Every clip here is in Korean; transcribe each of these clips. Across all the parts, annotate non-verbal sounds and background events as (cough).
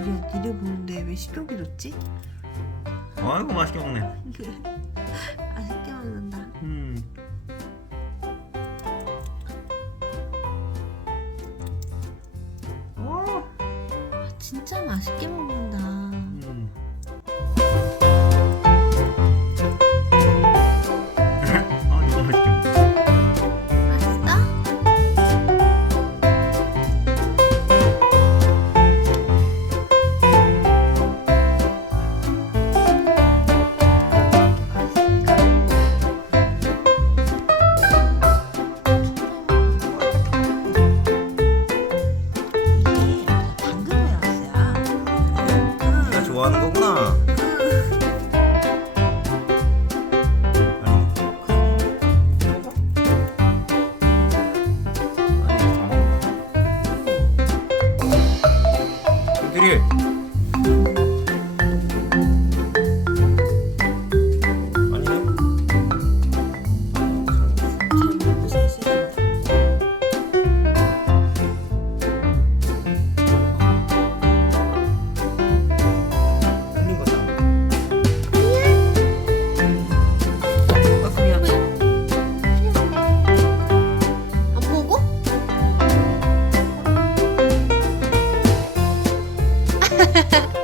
니가 니를 보는데 왜 식욕이 돋지? 아이고 맛있게 먹네. 그, (laughs) 맛있게 먹는다. 음. 아, 진짜 맛있게 먹는다. 좋아하는 거구나.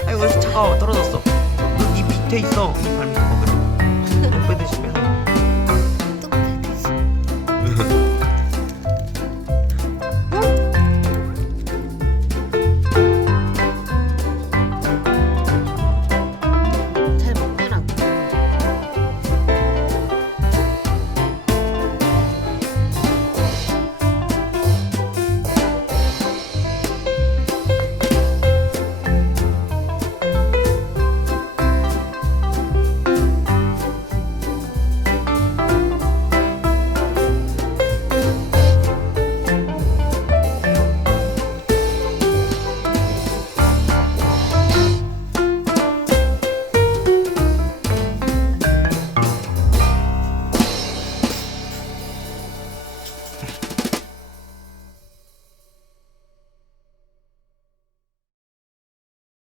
아이고 잠깐만 떨어졌어. 이 밑에 있어. 발 밑에 먹으래. 너 빼듯이 빼.